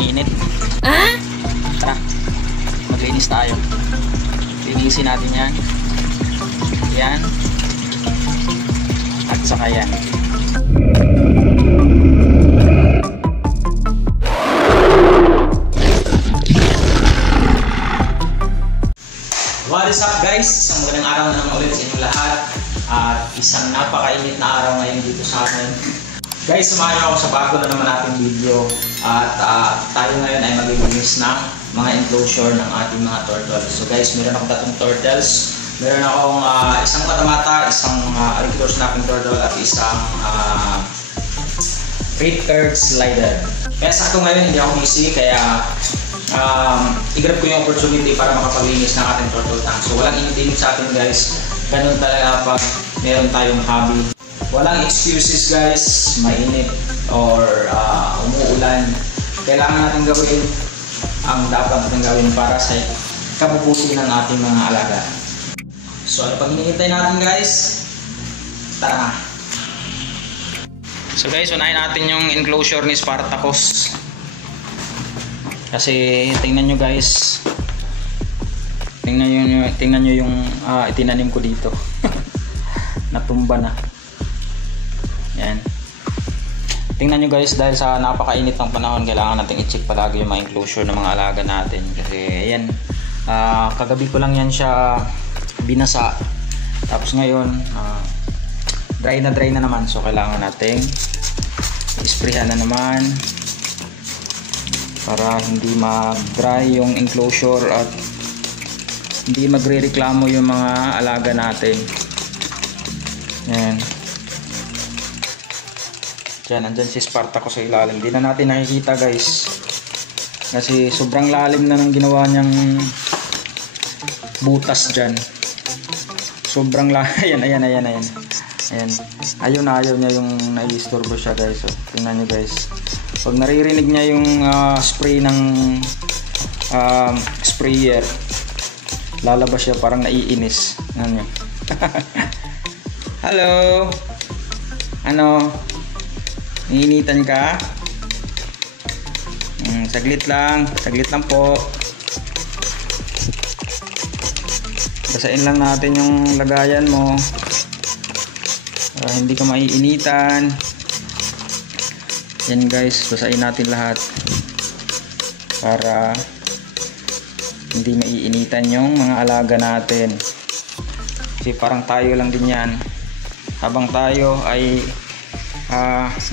init. Tara, maglinis tayo. Linisin natin yan. Yan. At saka yan. What is up guys? Isang magandang araw na naman ulit sa inyong lahat. At isang napakainit na araw ngayon dito sa amin. Guys, samahan niyo ako sa bago na naman nating video. At tayo ngayon ay maglilinis ng mga enclosure ng ating mga turtles. So guys, meron akong tatlong turtles. Meron akong isang matamata, isang alligator snapping turtle at isang red-curved slider. Kaya sa ato ngayon hindi ako busy, kaya i-grab ko yung opportunity para makapaglinis ng ating turtle tank. So walang init-init sa atin guys. Ganun talaga pag meron tayong hobby. Walang excuses guys, mainit or umuulan. Kailangan natin gawin ang dapat natin gawin para sa kabubuti ng ating mga alaga. So ano pag hinihintay natin guys? Tara! So guys, unahin natin yung enclosure ni Spartacus. Kasi tingnan nyo guys, tingnan nyo yung itinanim ko dito. Natumba na. Yan. Tingnan nyo guys, dahil sa napakainit ng panahon, kailangan natin i-check palagi yung mga enclosure ng mga alaga natin. Kasi yan, kagabi ko lang yan siya binasa. Tapos ngayon, dry na naman. So kailangan natin isprayhan na naman para hindi mag-dry yung enclosure at hindi magre-reklamo yung mga alaga natin. Yan. Diyan, andyan si Spartacus sa ilalim. Hindi na natin nakikita guys. Kasi sobrang lalim na ng ginawa niyang butas dyan. Sobrang lalim. Ayan. Ayan. Ayaw niya yung nai-disturbo siya guys. So, tingnan nyo guys. Pag naririnig niya yung spray ng sprayer, lalabas siya parang naiinis. Ano? Hello? Ano? Iniinitan ka? Saglit lang po. Basain lang natin yung lagayan mo para hindi ka maiinitan. Yan guys, basain natin lahat para hindi maiinitan yung mga alaga natin. Kasi parang tayo lang din yan. Habang tayo ay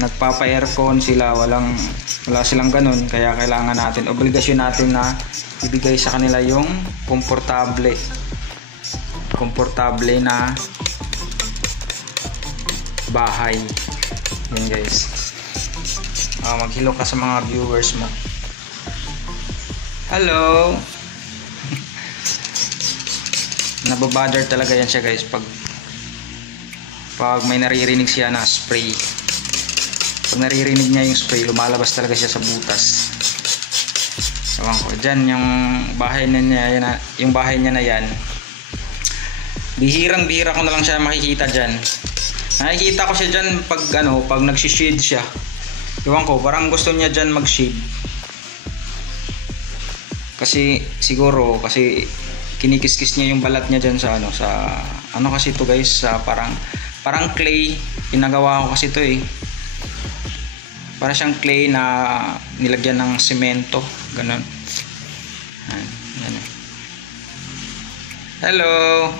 nagpapa-aircon sila, wala silang ganun. Kaya kailangan natin, obligasyon natin na ibigay sa kanila yung komportable na bahay. Yan guys. Maghilo ka sa mga viewers mo. Hello. Nababother talaga yan siya guys pag may naririnig siya na spray. Pag naririnig niya yung spray, lumalabas talaga siya sa butas. Ewan ko, dyan yung bahay niya, yung bahay niya na yan, bihirang-bihira ko na lang siya makikita dyan. Nakikita ko siya dyan pag nagsishade siya. Ewan ko, parang gusto niya dyan mag-shade. Kasi siguro kinikis-kis niya yung balat niya dyan sa kasi ito guys, sa parang clay. Pinagawa ko kasi ito eh. Para siyang clay na nilagyan ng semento, ganun. Hello.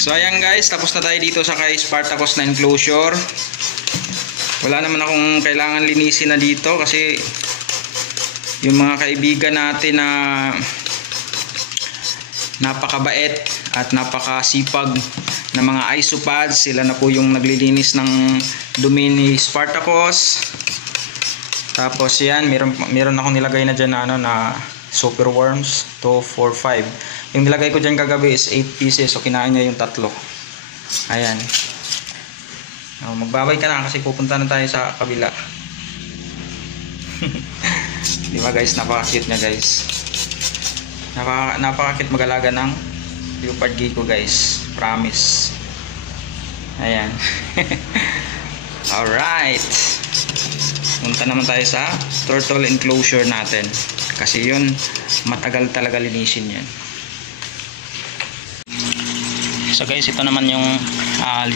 So ayan guys, tapos na tayo dito sa kay Spartacus na enclosure. Wala naman akong kailangan linisin na dito kasi yung mga kaibigan natin na napakabait at napakasipag na mga isopads, sila na po yung naglilinis ng dumi ni Spartacus. Tapos yan, meron akong nilagay na dyan na super worms 245. Yung nilagay ko dyan kagabi is 8 pieces, so kinain niya yung 3. Ayan. Magbabay ka na kasi pupunta na tayo sa kabila. Diba guys, napaka-cute niya guys. Napaka-cute mag-alaga ng leopard gecko guys, promise. Ayan. Alright. punta naman tayo sa turtle enclosure natin. Kasi yun, matagal talaga linisin yan. So guys, ito naman yung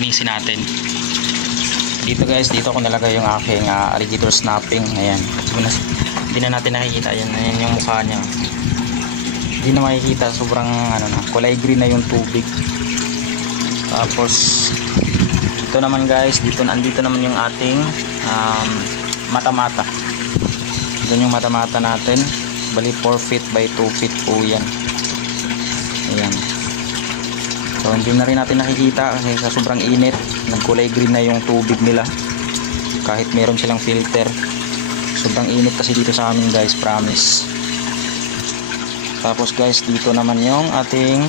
linisin natin. Dito guys, dito ko nalagay yung aking alligator snapping. Ayan. Hindi na natin nakikita. Ayan yung mukha niya. Hindi na makikita. Sobrang kulay green na yung tubig. Tapos ito naman guys, andito naman yung ating mata-mata. Doon yung mata-mata natin. Bali 4 feet by 2 feet po yan. Ayan. So hindi na rin natin nakikita kasi sa sobrang init, nagkulay green na yung tubig nila. Kahit meron silang filter. Sobrang init kasi dito sa amin guys, promise. Tapos guys, dito naman yung ating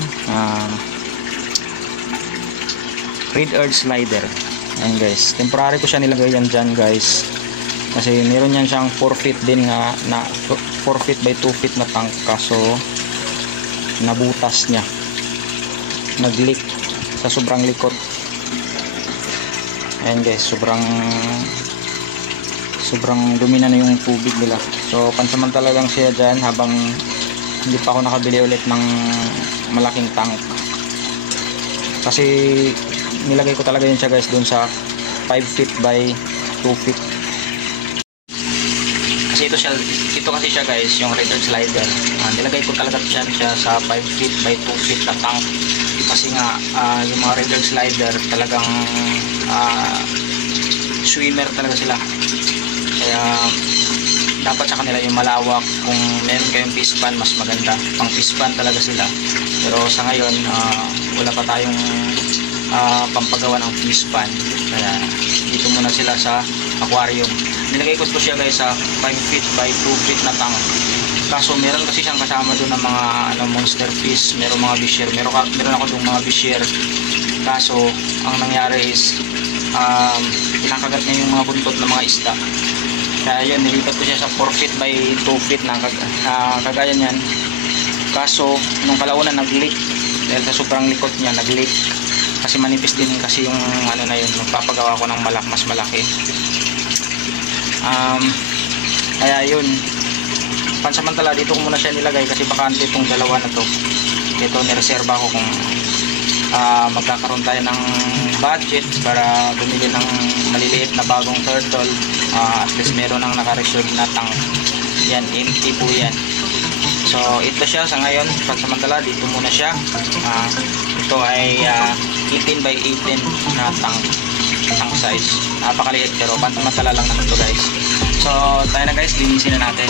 red earth slider. Ayan guys, temporary ko siya nilagay yan dyan guys. Kasi meron yan siyang 4 feet din na 4 feet by 2 feet na tank. Kaso nabutas niya, nag-leak sa sobrang likot. Ayan guys, sobrang dumi na yung tubig nila. So pansamantala lang siya dyan habang hindi pa ako nakabili ulit ng malaking tank. Kasi nilagay ko talaga yun siya guys doon sa 5 feet by 2 feet. Kasi ito kasi siya guys, yung red earth slider. Nilagay ko talaga siya sa 5 feet by 2 feet na tank. Kasi nga yung mga red earth slider talagang swimmer talaga sila. Kaya dapat sa kanila yung malawak. Kung meron kayong fish pan, mas maganda. Pang fish pan talaga sila. Pero sa ngayon wala pa tayong pampagawa ng fish pan, kaya dito muna sila sa aquarium. Nilagay ko siya guys sa 5 feet by 2 feet na tank. Kaso meron kasi siyang kasama doon ng mga monster fish, meron mga bisher, meron ako doon mga bisher. Kaso ang nangyari is pinakagat niya yung mga buntot ng mga isda. Kaya yun, nilipat ko siya sa 4 feet by 2 feet na kagaya niyan. Kaso nung kalaunan nag-leak dahil sa sobrang likot niya, nag-leak. Kasi manipis din kasi yung na yun, magpapagawa ko ng mas malaki. Kaya yun, pansamantala dito ko muna siya nilagay kasi bakante itong dalawa na to. Ito nireserba ko kung magkakaroon tayo ng budget para bumili ng maliliit na bagong turtle. At least meron ng naka-reserve na tank. Yan, empty po yan. So ito siya sa ngayon, pansamantala dito muna siya. Ito ay 18 by 18 na tank size. Napakaliit pero pansamantala lang naman to guys. So tayo na guys, linisin na natin.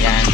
Yan.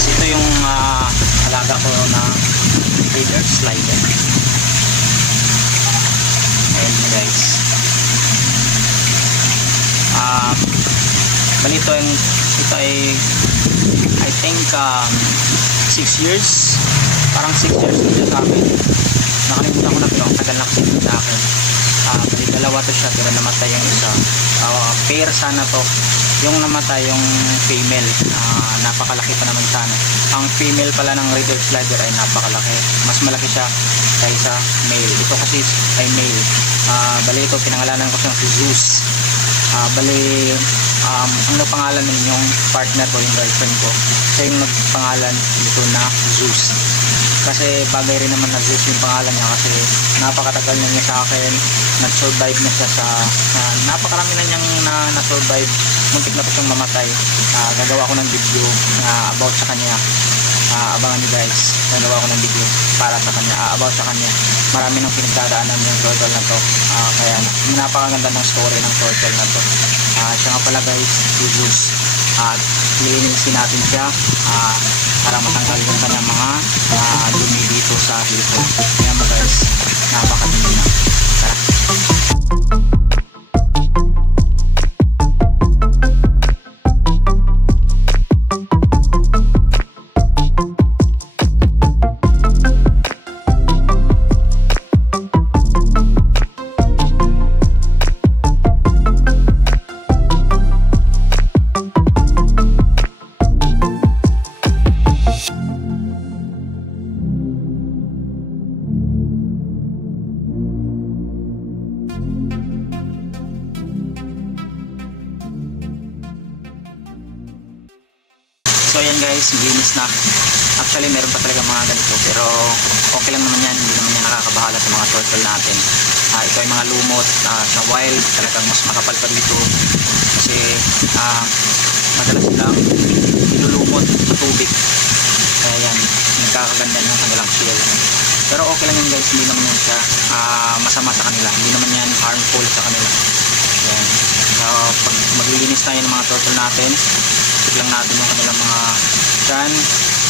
guys, ito yung alaga ko na reader slider. Ayan guys. Bali ito ay I think 6 years. Parang 6 years dito sa akin. Nakalimutan ko na pero ang tagal na kasi dito sa akin. Bali dalawa to siya pero namatay yung isa. Pair sana to. Yung namatay yung female, napakalaki pa naman sana. Ang female pala ng reader slider ay napakalaki. Mas malaki siya kaysa male. Ito kasi ay male. Bali ito pinangalanan ko siyang si Zeus. Bali ang pangalan nun yung partner ko, yung girlfriend ko, siya yung nagpangalan dito na Zeus. Kasi bagay rin naman na Zeus yung pangalan niya kasi napakatagal na niya sa akin. Nag-survive na siya sa napakarami na niyang na-survive. Muntik na po siyang mamatay. Gagawa ko ng video about sa kanya. Abangan niyo guys, gagawa ko ng video para sa kanya, about sa kanya. Marami nang pinagdadaanan yung turtle na to, kaya napakaganda ng story ng turtle na to. Siya nga pala guys, si Zeus. At linisin natin siya para matanggal yung kanyang mga dumi dito sa hipon. Kaya mo guys, napakadumi na. Tara. So ayan guys, linis na. Actually meron pa talaga mga ganito pero okay lang naman yan, hindi naman yan nakakabahala sa mga turtle natin. Ito ay mga lumot, sa wild talagang mas makapal pa dito kasi madalas silang nilulumot sa tubig, kaya yan, nagkakaganda ng kanilang shell. Pero okay lang yan guys, hindi naman yan siya masama sa kanila, hindi naman yan harmful sa kanila. Yan. So pag maglilinis tayo ng mga turtle natin, check lang natin yung kanilang mga chan.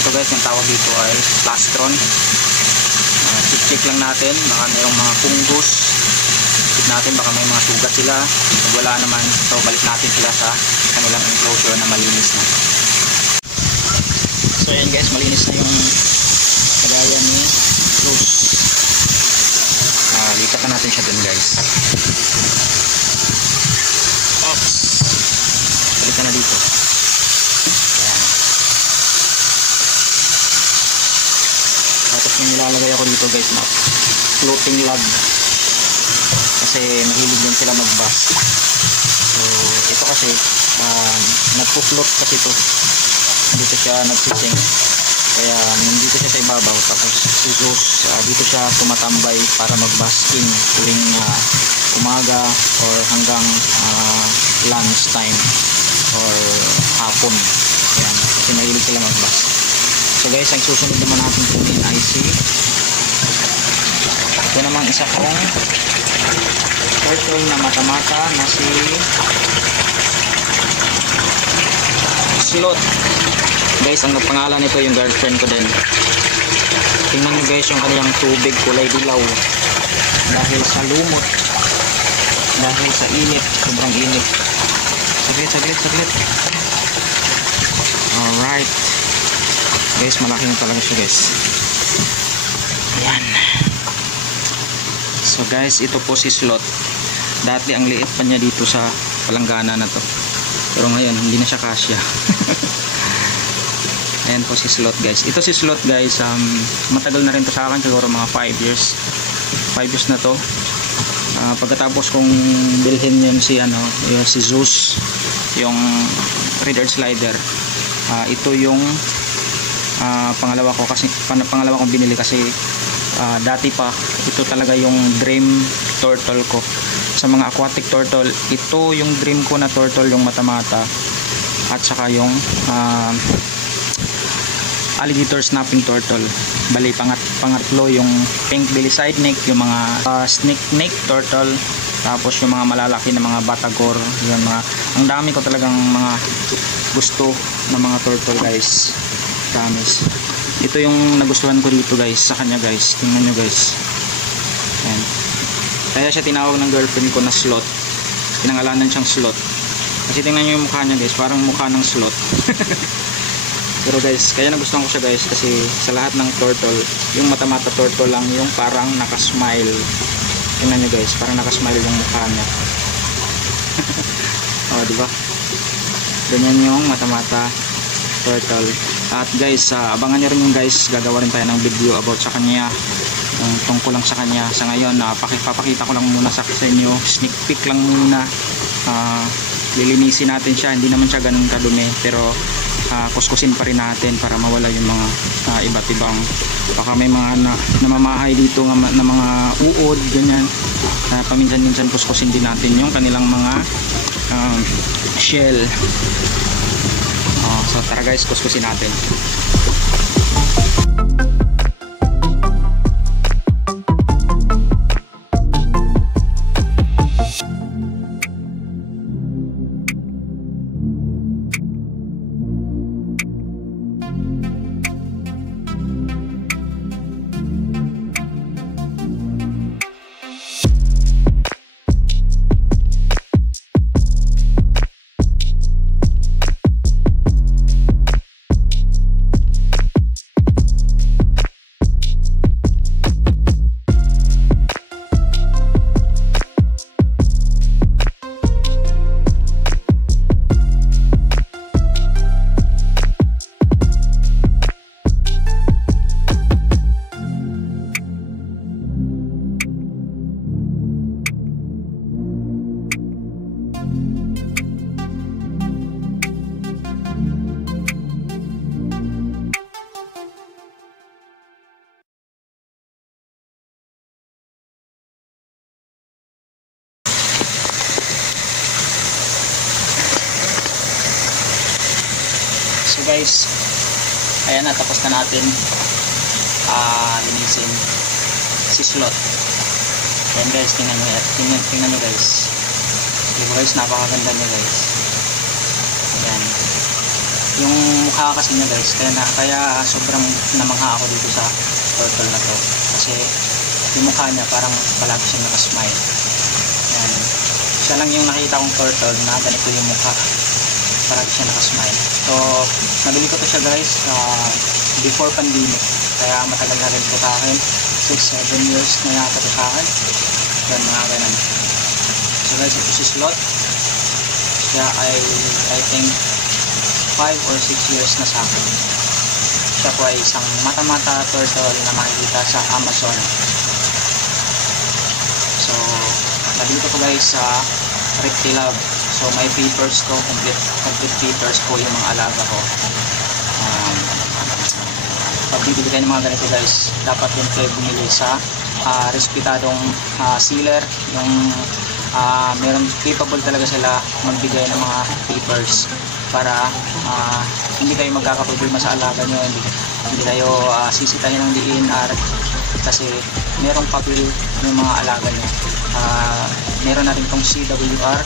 Ito guys, yung tawag dito ay plastron. Check lang natin, baka mayroong mga fungus. Check natin, baka may mga sugat sila. Pag wala naman, so balik natin sila sa kanilang enclosure na malinis na. So yan guys, malinis na yung kagaya ni Zeus. Lipat na natin siya dun guys. Oops, balik na dito. Tapos yung nilalagay ako dito guys na floating log kasi mahilig din sila mag-bass. So ito kasi nagpo-float kasi ito, dito siya nagsising, kaya nandito siya sa ibabaw. Tapos si Zeus dito siya tumatambay para mag-basking tuwing umaga or hanggang lunch time or hapon. Yan, kasi mahilig sila mag-bass. So guys, ang susunod naman natin kunin ay si ito namang isa kong turtle na mata-mata na si Slot. Guys, ang pangalan nito yung girlfriend ko din. Tingnan nyo guys yung kanilang tubig, kulay dilaw dahil sa lumot, dahil sa init, sobrang init. Saglit. Alright guys, malaki na talaga siya guys. Ayan. So guys, ito po si Slot. Dati ang liit pa niya dito sa palanggana na to, pero ngayon hindi na siya kasya. Ayan po si Slot guys. Ito si Slot guys, matagal na rin to sa akin, siguro mga 5 years. 5 years na to. Pagkatapos kong bilhin yun si si Zeus, yung reader slider, ito yung pangalawa kong binili kasi dati pa ito talaga yung dream turtle ko. Sa mga aquatic turtle, ito yung dream ko na turtle, yung mata-mata at saka yung alligator snapping turtle. Bali pangatlo yung pink belly side neck, yung mga snake neck turtle, tapos yung mga malalaki na mga batagor, yung mga, ang dami ko talagang mga gusto na mga turtle guys. Promise. Ito yung nagustuhan ko dito guys, sa kanya guys. Tingnan nyo guys. Ayan. Kaya siya tinawag ng girlfriend ko na Sloth. Pinangalanan siyang Sloth. Kasi tingnan nyo yung mukha niya guys, parang mukha ng sloth. Pero guys, kaya nagustuhan ko siya guys, kasi sa lahat ng turtle, yung mata-mata turtle lang yung parang nakasmile. Tingnan nyo guys, parang nakasmile yung mukha niya. Oh, diba? Ganyan yung mata-mata turtle. At guys, abangan nyo rin yung guys, gagawa rin tayo ng video about sa kanya, tungkol lang sa kanya. Sa ngayon, papakita ko lang muna sa inyo, sneak peek lang muna. Lilinisin natin siya, hindi naman siya ganun kadumi, pero kuskusin pa rin natin para mawala yung mga iba't ibang, baka may mga namamahay dito na mga uod, ganyan. Paminsan-minsan kuskusin din natin yung kanilang mga shell. So tara guys, kuskusin natin. So guys, ayan na, tapos na natin linisin si Sloth. Ayan guys, tingnan nyo guys. Diba guys, napakaganda niya guys. Ayan. Yung mukha kasi niya guys, kaya sobrang namangha ako dito sa turtle na to. Kasi yung mukha niya parang palagi siyang nakasmile. Ayan. Siya lang yung nakita kong turtle na ganito yung mukha. Paragi siya nakasmile. So, nabili ko to siya guys before pandemic. Kaya matagal na rin po sa akin. 6-7 years na yata po sa akin. Yan, mga ganun. So guys, ito si Sloth. Siya ay, I think, 5 or 6 years na sa akin. Siya po ay isang mata-mata turtle na makikita sa Amazon. So, nabili ko to guys sa Reptilab. So may papers ko, complete papers ko yung mga alaga ko. Pag bibili kayo ng mga ganito guys, dapat din kayo bumili sa respetadong sealer, yung meron capable talaga sila magbigay ng mga papers para hindi kayo magkakaproblema sa alaga nyo, hindi kayo sisitahin ng diin kasi merong papel yung mga alaga nyo. Meron na rin tong CWR,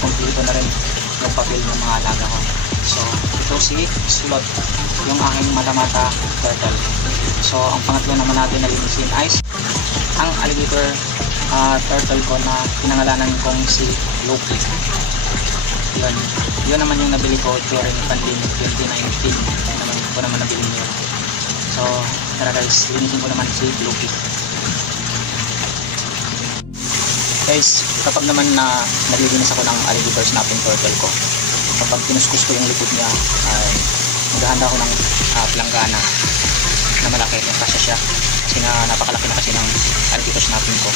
kompleto na rin yung papel ng mga alaga ko. So ito si Sloth, yung aking mata-mata turtle. So ang pangatlo naman natin na linisin ay ang alligator turtle ko na pinangalanan kong si Loki. Yun naman yung nabili ko during pandemic 2019. Ko naman nabili yun. So tara guys, linisin ko naman si Loki. Guys, kapag naman na naglilinis ako ng alligator snapping turtle ko, kapag pinuskus ko yung likod niya, ay maghahanda ako ng planggana na malaki, yung kasya siya, kasi napakalaki na kasi ng alligator snapping ko.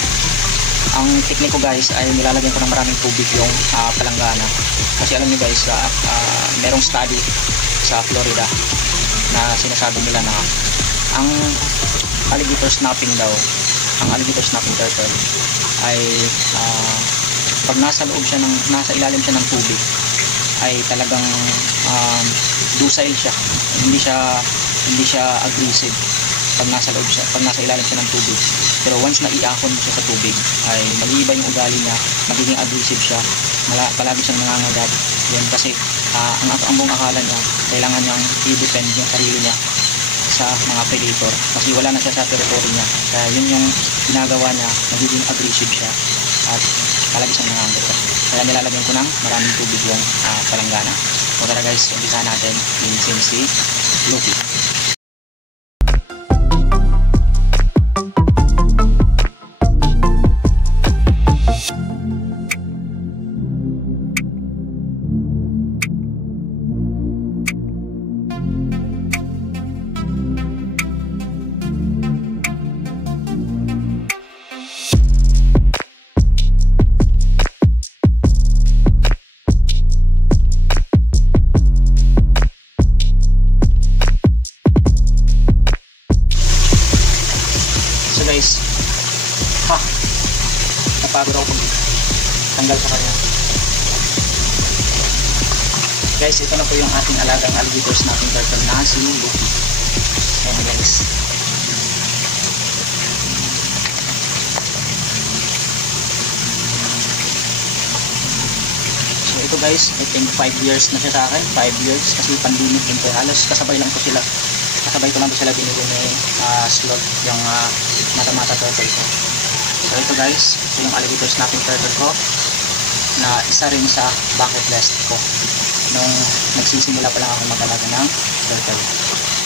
Ang technique ko guys ay nilalagyan ko ng maraming tubig yung palanggana, kasi alam niyo guys, merong study sa Florida na sinasabi nila na ang alligator snapping daw, ang alligator snapping turtle ay pag nasa ilalim siya ng tubig ay talagang docile siya, hindi siya aggressive pag nasa ilalim siya ng tubig. Pero once na iahon mo siya sa tubig, ay mag-iiba yung ugali niya, magiging aggressive siya, palagi siyang nangangagat. Yan kasi ang buong akala niya, kailangan niyang i-defend yung sarili niya sa mga predator kasi wala na siya sa territory niya. Kaya yun yung ginagawa niya, magiging aggressive siya at palagi siyang nangangagat. Kaya nilalagyan ko ng maraming tubig yung palanggana. So tara guys, umpisahan natin linisin si Luffy. So guys, napagod ako pag tanggal sa kanya. Guys, ito na po yung ating alagang alligators nating turtle na si Luffy. Ayan guys. So ito guys, I think 5 years na siya sa akin. 5 years kasi pandemic din po. Halos kasabay lang po sila. Kasabay ko lang po sila binili ni slot yung mata-mata turtle ko. So ito guys, ito yung alligators nating turtle ko na isa rin sa bucket list ko nung nagsisimula pa lang ako mag-alaga ng turtle.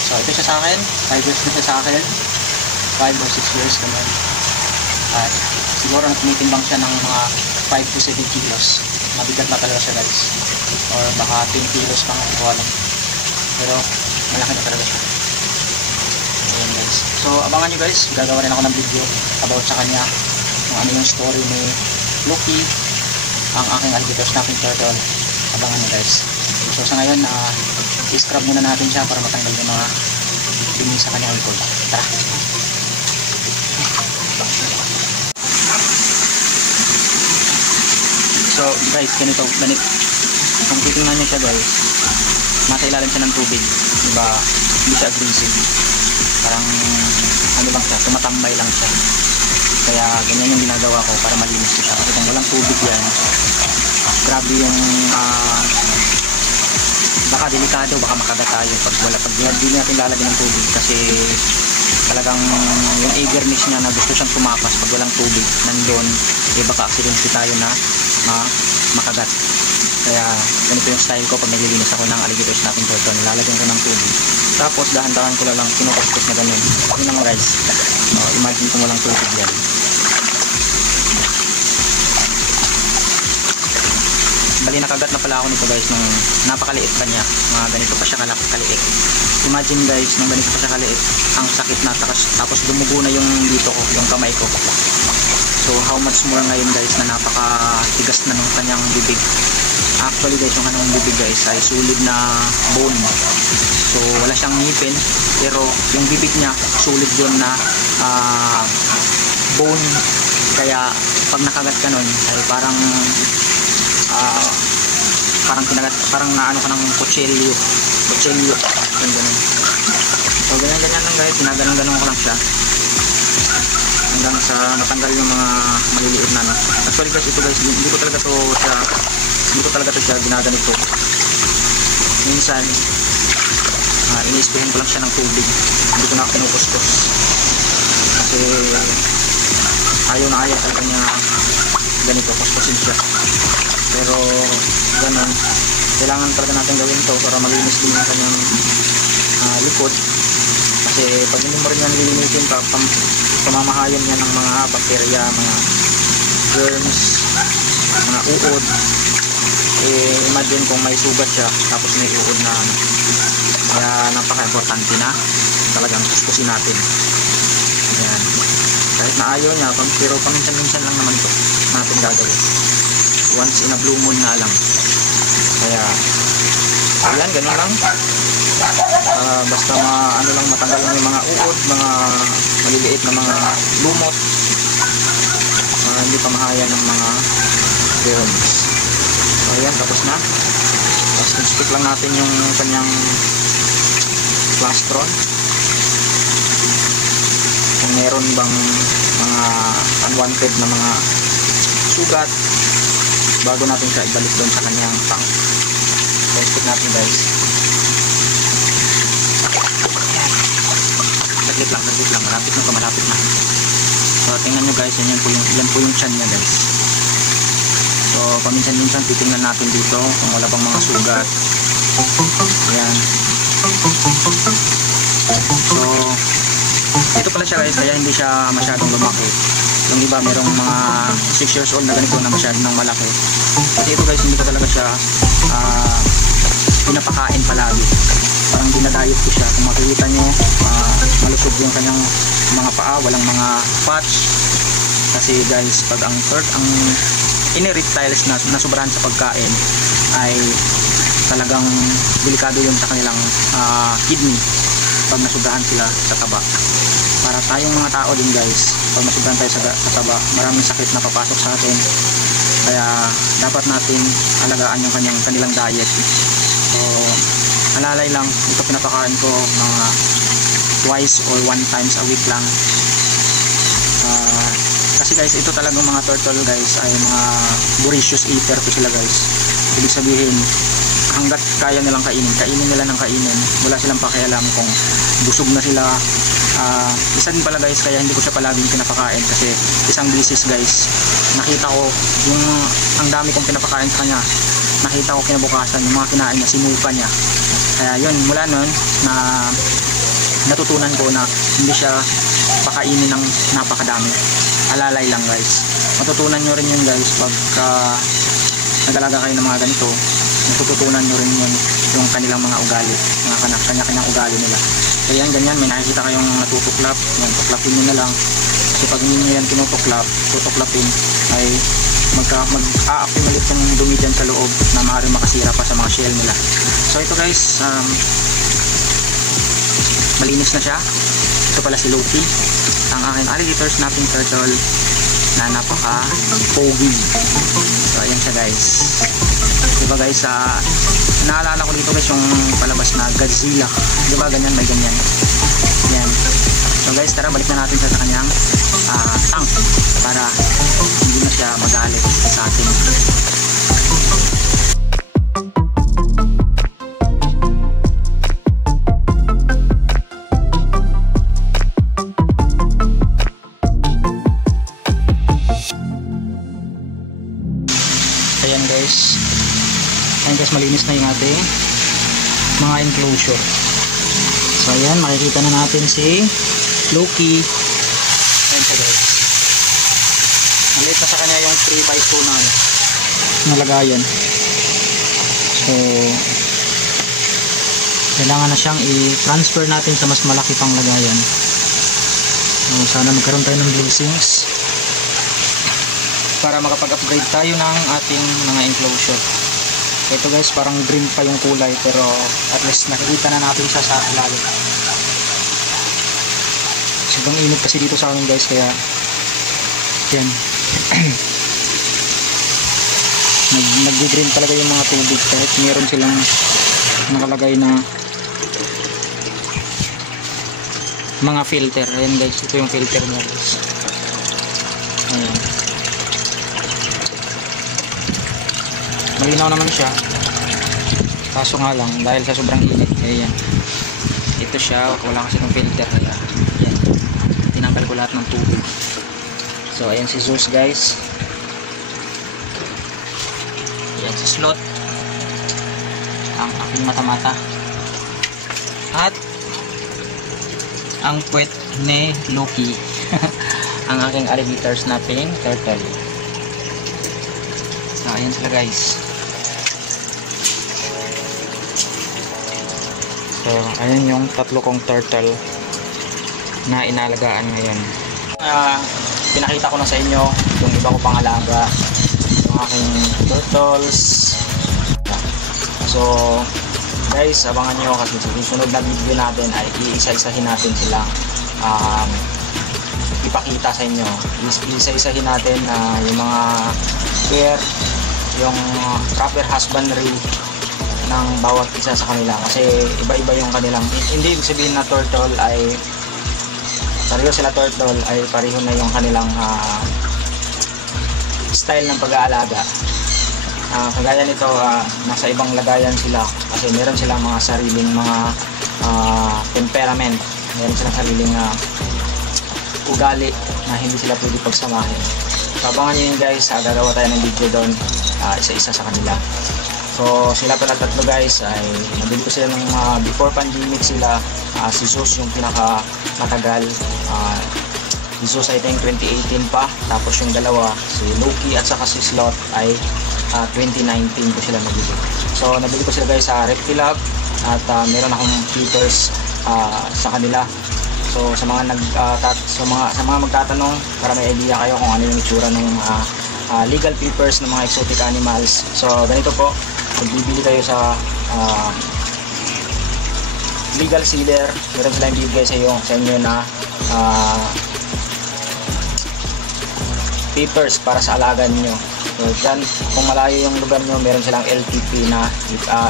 So ito siya sa akin, 5 years na siya sa akin, 5 or 6 years naman. At siguro natitimbang siya ng mga 5 to 7 kilos. Mabigat na talaga siya guys, or baka 10 kilos pang ako alam, pero malaki na talaga siya. Ayan guys, so abangan nyo guys, gagawa rin ako ng video about sa kanya, kung ano yung story ni Luffy, ang aking alligator snapping turtle. Abangan nyo guys. So sa ngayon, i-scrub muna natin siya para matanggal yung mga dumi sa kanyang likod. Tara. So guys, ganito. Kung titingnan nyo siya guys, nasa ilalim siya ng tubig, diba? Hindi siya aggressive, parang ano lang siya, tumatambay lang siya. Kaya ganyan yung ginagawa ko para malinis siya. Kasi kung walang tubig yan, grabe yung baka delikado, baka makagat tayo pag di natin lalagyan ng tubig. Kasi talagang yung eagerness niya na gusto siyang tumakas pag walang tubig nandun, baka aksidente tayo na makagat. Kaya ganito yung style ko pag naglilinis ako ng alligators nating turtle. Nilalagyan ko ng tubig, tapos dahan-dahan ko lang kinukuskus na ganun. Yun lang guys. Imagine kung walang tubig yan. Bali nakagat na pala ako nito guys nung napakaliit pa niya. Mga ganito pa siya kaliit. Imagine guys, nung ganito pa siya kaliit, ang sakit na, tapos dumugo na yung dito ko, yung kamay ko. So how much more ngayon guys na napakatigas na ng kanyang bibig. Actually guys, yung kanyang bibig guys ay solid na bone. So wala siyang ngipin, pero yung bibig niya solid yun na bone. Kaya pag nakagat ka nun ay parang naano ka ng kutsilyo, yung ganun. So ganyan lang guys, ginaganon ko lang siya hanggang sa matanggal yung mga maliliit na Actually guys, ito guys, hindi ko talaga to siya ginaganito. Minsan iniispihan ko lang siya ng tubig, hindi ko na kinukuskus kasi ayaw talaga niya ganito, kuskusin siya. Pero ganun, kailangan talaga natin gawin to para malinis din yung kanyang likod. Kasi pag hindi mo rin yan lilinisin, pamamahayan yan ng mga bakterya, mga germs, mga uod. Imagine kung may sugat siya tapos may uod na kaya napaka-importante na talagang kuskusin natin. Ayan. Kahit na ayaw niya, pero paminsan-minsan lang naman ito natin gagawin. Once in a blue moon na lang. Kaya ayan, ganun lang. Basta ano lang, matanggal lang yung mga uod, mga maliliit na mga lumot, hindi pamahayan ng mga germs. So ayan, tapos na. Tapos stick lang natin yung kanyang plastron kung meron bang mga unwanted na mga sugat bago natin siya ibalik doon sa kanyang tank. So stick natin guys. Saglit lang, malapit na. So tingnan nyo guys, yan po yung tiyan niya guys. So paminsan-minsan titingnan natin dito kung wala bang mga sugat. Ayan. So ito pala siya guys, kaya hindi siya masyadong lumaki. Yung iba merong mga 6 years old na ganito na masyadong malaki. Kasi ito guys, hindi ko talaga siya pinapakain palagi. Parang dinadayot ko siya. Kung makikita nyo, malusog yung kanyang mga paa, walang mga patch. Kasi guys, pag ang reptiles na sobrahan sa pagkain ay talagang delikado yun sa kanilang kidney pag nasubrahan sila sa taba. Para tayong mga tao din guys, pag nasubrahan tayo sa taba, maraming sakit na papasok sa atin. Kaya dapat natin alagaan yung kanilang diet. So alalay lang, ito pinapakain ko mga twice or 1 times a week lang. Kasi guys, ito talagang mga turtle guys ay mga voracious eater po sila guys. Ibig sabihin, hanggat kaya nilang kainin nila ng kainin. Wala silang pakialam kung busog na sila. Isa din pala guys, kaya hindi ko siya palaging pinapakain kasi isang bisis guys, nakita ko yung ang dami kong pinapakain sa kanya. Nakita ko kinabukasan yung mga kinain niya, sinupa niya. Kaya yun, mula nun na natutunan ko na hindi siya pakainin ng napakadami. Alalay lang guys. Matutunan nyo rin yun guys pagka nag-alaga kayo ng mga ganito. Matututunan nyo rin yun yung kanilang mga ugali, mga kanya-kanyang ugali nila. So yan, ganyan, may nakikita kayong natutuklap, yan, tuklapin nyo na lang. Kasi pag hindi nyo yan tutuklapin ay mag-a-accumulate yung dumi dyan sa loob na maaaring makasira pa sa mga shell nila. So ito guys, malinis na siya. Ito pala si Loki, ang aking alligator snapping turtle na napaka-pogi. So ayan siya guys. Diba guys, naalala ko dito guys yung palabas na Godzilla. Diba ganyan, may ganyan. Yan. So guys, tara balik na natin sa kanyang tank para hindi na siya magalit sa atin. Ayan guys, malinis na yung ating mga enclosure. So ayan, makikita na natin si Loki. Ayan siya guys, maliit na sa kanya yung 3x2 na nalagayan. So kailangan na siyang i-transfer natin sa mas malaki pang lagayan. So, sana magkaroon tayo ng blessings para makapag-upgrade tayo ng ating mga enclosure. Ito guys, parang green pa yung kulay pero at least nakikita na natin siya sa ilalim. Sobrang init kasi dito sa amin guys, kaya yan. Nag-green talaga yung mga tubig kahit meron silang nakalagay na mga filter. Ayan guys, ito yung filter niya guys. Ayan. Malinaw naman siya, kaso nga lang dahil sa sobrang init, ayan, ito siya, wala kasi ng filter, kaya ayan, tinanggal ko lahat ng tubig. So ayan si Zeus guys, ayan si Slot, ang aking mata-mata, at ang puwet ni Loki ang aking alligator snapping turtle. So ayan sila guys. So ayan yung tatlo kong turtle na inalagaan ngayon. Pinakita ko na sa inyo yung iba ko pang alaga, yung aking turtles. So guys, abangan nyo kasi sa susunod na video natin ay iisa-isahin natin silang ipakita sa inyo. Isa-isahin natin yung mga care, yung proper husbandry ng bawat isa sa kanila kasi iba-iba yung kanilang, hindi ibig sabihin na turtle ay pareho sila turtle ay pareho na yung kanilang style ng pag-aalaga. Kagaya nito, nasa ibang lagayan sila kasi meron silang mga sariling mga temperament, meron silang sariling ugali na hindi sila pwede pagsamahin. So abangan nyo yun guys, gagawa tayo ng video doon, isa-isa sa kanila. So sila pala tatlo guys, ay nabili ko sila ng before pandemic sila. Si Zeus yung pinaka matagal, si Zeus I think 2018 pa, tapos yung dalawa si Loki at saka si Sloth ay 2019 ko sila nabili. So nabili ko sila guys sa Reptilab at meron akong papers sa kanila. So sa mga magtatanong, para may idea kayo kung ano yung itsura ng legal papers ng mga exotic animals. So ganito po, kung bibili kayo sa legal sealer, meron silang bibigay sa inyo na papers para sa alaga niyo. So dyan, kung malayo yung lugar nyo, meron silang LTP na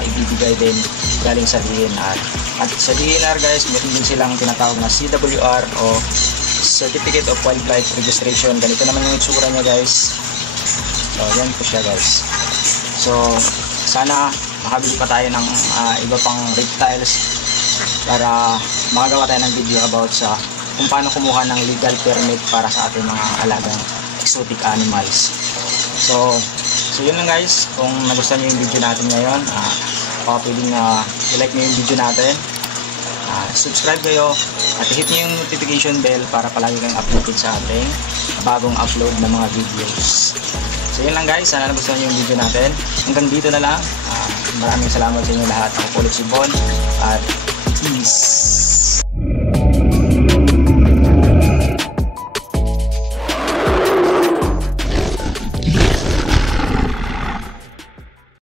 ibibigay din galing sa DNR. At sa DNR guys, meron din silang tinatawag na CWR o Certificate of Wildlife Registration. Ganito naman yung itsura niya guys. So yan po siya guys. So sana makabili pa tayo ng iba pang reptiles para makagawa tayo ng video about sa kung paano kumuha ng legal permit para sa ating mga alagang exotic animals. So yun lang guys. Kung nagustuhan nyo yung video natin ngayon, baka pwedeng i-like nyo yung video natin, subscribe kayo at hit nyo yung notification bell para palagi kayong uploaded sa ating bagong upload ng mga videos. So yun lang guys, sana nagustuhan nyo yung video natin. Hanggang dito na lang. Maraming salamat sa inyo lahat. Ako po ulit si Bon at peace.